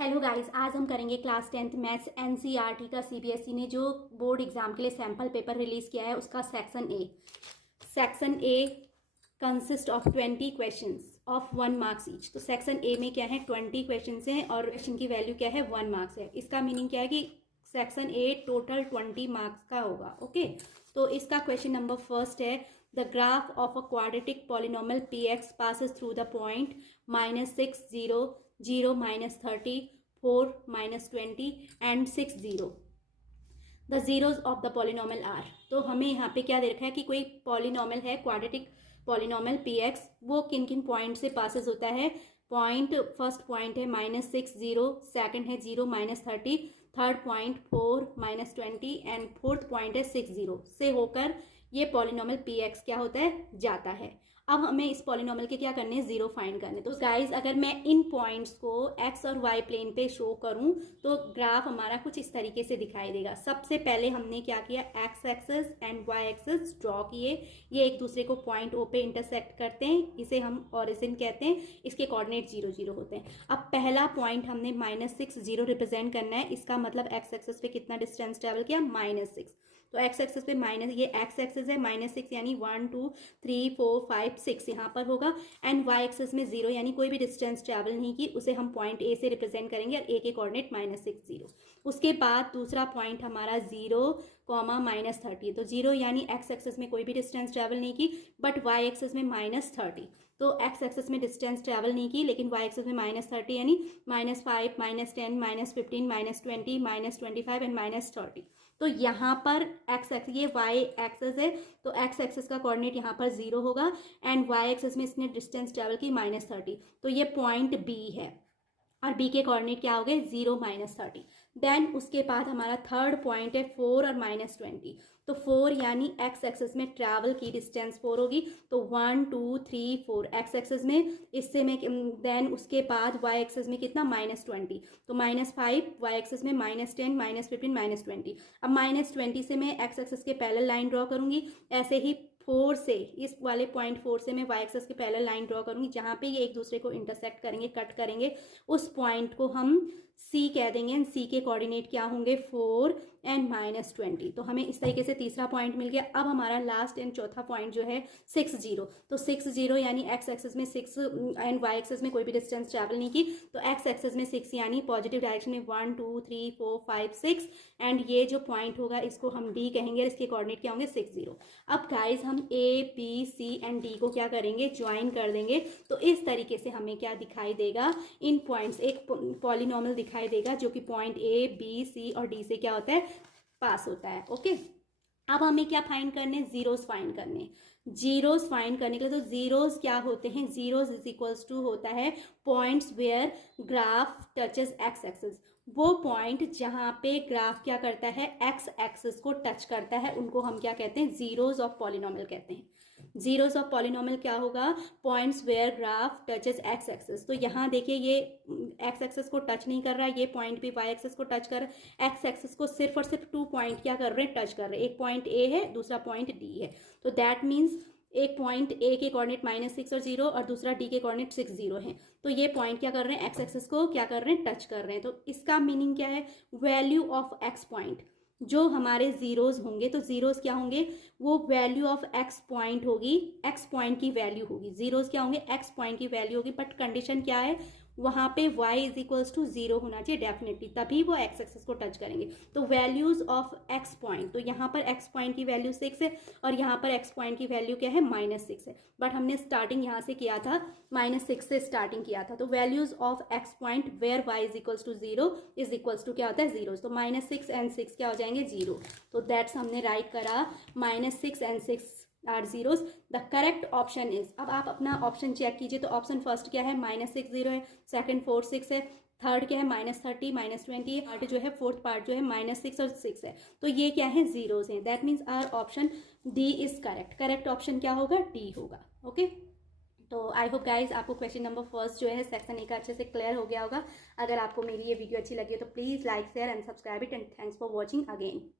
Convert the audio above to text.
Hello guys, आज हम करेंगे क्लास 10th मैथ्स एनसीईआरटी का सीबीएसई ने जो बोर्ड एग्जाम के लिए सैम्पल पेपर रिलीज किया है उसका section A consist of 20 questions of 1 marks each. तो सेक्शन ए में क्या है, 20 क्वेश्चंस हैं और क्वेश्चन की वैल्यू क्या है, 1 मार्क्स है। इसका मीनिंग क्या है कि सेक्शन ए टोटल 20 मार्क्स का होगा। ओके, तो इसका क्वेश्चन नंबर फर्स्ट है, the graph of a quadratic polynomial p x passes through the point -6 0 0 -30 4 -20 and 6 0। The zeros of the polynomial are. तो हमें यहाँ पे क्या दे रखा है कि कोई पॉलिनोमियल है, क्वाड्रेटिक पॉलिनोमियल पी एक्स, वो किन किन पॉइंट से पासिस होता है। पॉइंट, फर्स्ट पॉइंट है -6 0, सेकंड है 0 -30, third point 4 -20 and fourth point है 6 0 से होकर ये पॉलिनोमियल पी एक्स क्या होता है, जाता है। अब हमें इस पॉलिनोमियल के क्या करने हैं, जीरो फाइंड करने। तो गाइज अगर मैं इन पॉइंट्स को एक्स और वाई प्लेन पे शो करूं तो ग्राफ हमारा कुछ इस तरीके से दिखाई देगा। सबसे पहले हमने क्या किया, x axis and y axis draw किए। ये एक दूसरे को पॉइंट ओ पे इंटरसेक्ट करते हैं, इसे हम ओरिजिन कहते हैं। इसके कोऑर्डिनेट 0 0 होते हैं। अब पहला पॉइंट हमने -6 0 रिप्रेजेंट करना है। इसका मतलब एक्स एक्सिस पे कितना डिस्टेंस ट्रेवल किया, -6। तो एक्स एक्सिस पे ये एक्स एक्सिस है -6 यानी 1 2 3 4 5 6 यहाँ पर होगा। एंड वाई एक्सिस में 0 यानी कोई भी डिस्टेंस ट्रैवल नहीं की, उसे हम पॉइंट ए से रिप्रेजेंट करेंगे और ए के कोऑर्डिनेट -6 0। उसके बाद दूसरा पॉइंट हमारा 0 -30। तो 0 यानी एक्स एक्सिस में कोई भी डिस्टेंस ट्रैवल नहीं की, बट वाई एक्सिस में -30। तो एक्स एक्सिस में डिस्टेंस ट्रैवल नहीं की लेकिन वाई एक्सिस में -30 यानी -5 -10 -15 -20 -25 एंड -30। तो यहाँ पर एक्स एक्सिस, ये वाई एक्सिस है तो एक्स एक्सिस का कोऑर्डिनेट यहाँ पर 0 होगा एंड वाई एक्सिस में इसने डिस्टेंस ट्रैवल की -30। तो ये पॉइंट बी है और बी के कोऑर्डिनेट क्या हो गए, 0 -30। देन उसके बाद हमारा थर्ड पॉइंट है 4 और -20। तो 4 यानी एक्स एक्सिस में ट्रैवल की डिस्टेंस 4 होगी। तो 1 2 3 4 एक्स एक्सिस में, इससे में देन उसके बाद वाई एक्सिस में कितना, -20। तो -5 वाई एक्सिस में, -10 -15 -20। अब -20 से मैं एक्स एक्सिस के पैरेलल लाइन ड्रॉ करूंगी। ऐसे ही 4 से, इस वाले पॉइंट 4 से मैं वाई एक्सिस के पैरेलल लाइन ड्रॉ करूंगी जहां पे ये एक दूसरे को इंटरसेक्ट करेंगे, कट करेंगे। उस पॉइंट को हम सी कह देंगे एंड सी के कोऑर्डिनेट क्या होंगे, 4 एंड -20। तो हमें इस तरीके से तीसरा पॉइंट मिल गया। अब हमारा लास्ट एंड चौथा पॉइंट जो है 6 0। तो 6 0 यानी एक्स एक्सिस में 6 एंड वाई एक्सिस में कोई भी डिस्टेंस ट्रैवल नहीं की, तो एक्स एक्सिस में 6 यानी पॉजिटिव डायरेक्शन में 1 2 3 4 5 6 एंड ये जो पॉइंट होगा इसको हम डी कहेंगे और इसके कोऑर्डिनेट क्या होंगे, 6 0। अब गाइज हम a b c and d को क्या करेंगे, ज्वाइन कर देंगे। तो इस तरीके से हमें क्या दिखाई देगा, इन पॉइंट्स एक पॉलिनोमियल दिखाई देगा जो कि पॉइंट ए बी सी और डी से क्या होता है, पास होता है। ओके, अब हमें क्या फाइंड करने, जीरोस फाइंड करने। जीरोस फाइंड करने के लिए तो जीरोस क्या होते हैं, जीरोस इज इक्वल्स टू होता है points where graph touches x axis. वो पॉइंट जहां पे ग्राफ क्या करता है, एक्स एक्सिस को टच करता है, उनको हम क्या कहते हैं, जीरोस ऑफ पॉलिनोमियल कहते हैं। जीरोस ऑफ पॉलिनोमियल क्या होगा, points where graph touches x axis. तो यहाँ देखिए ये एक्स एक्सिस को टच नहीं कर रहा है, ये पॉइंट भी वाई एक्सिस को टच कर रहा है। एक्स एक्सिस को सिर्फ और सिर्फ 2 पॉइंट क्या कर रहे हैं, टच कर रहे हैं। एक पॉइंट ए है, दूसरा पॉइंट डी है। तो दैट मीन्स एक पॉइंट ए के कोऑर्डिनेट -6 और 0 और दूसरा डी के कोऑर्डिनेट 6 0 है। तो ये पॉइंट क्या कर रहे हैं, एक्स एक्सिस को क्या कर रहे हैं, टच कर रहे हैं। तो इसका मीनिंग क्या है, वैल्यू ऑफ एक्स पॉइंट, जो हमारे जीरोज होंगे तो जीरोज क्या होंगे, वो वैल्यू ऑफ एक्स पॉइंट होगी, एक्स पॉइंट की वैल्यू होगी। जीरोज क्या होंगे, एक्स पॉइंट की वैल्यू होगी, बट कंडीशन क्या है, वहां पे y इज इक्वल्स टू 0 होना चाहिए डेफिनेटली, तभी वो एक्स एक्सिस को टच करेंगे। तो वैल्यूज ऑफ एक्स पॉइंट, तो यहाँ पर एक्स पॉइंट की वैल्यू 6 है और यहाँ पर एक्स पॉइंट की वैल्यू क्या है, -6 है। बट हमने स्टार्टिंग यहाँ से किया था, -6 से स्टार्टिंग किया था। तो values of x point where y is equals to 0 is equals to क्या होता है, 0। तो -6 एंड 6 क्या हो जाएंगे, 0। तो दैट्स हमने राइट करा, -6 and 6 are zeros. The correct option is, अब आप अपना ऑप्शन चेक कीजिए। तो ऑप्शन फर्स्ट क्या है, -6 0 है, सेकंड 4 6 है, थर्ड क्या है -30 -20 पार्ट जो है, फोर्थ पार्ट जो है -6 और 6 है। तो ये क्या है, जीरोस हैं। That means our option d is correct. Correct option क्या होगा, डी होगा। ओके, तो आई होप गाइज आपको क्वेश्चन नंबर फर्स्ट जो है सेक्शन ए का अच्छे से क्लियर हो गया होगा। अगर आपको मेरी ये वीडियो अच्छी लगी है तो please like share and subscribe it and thanks for watching again.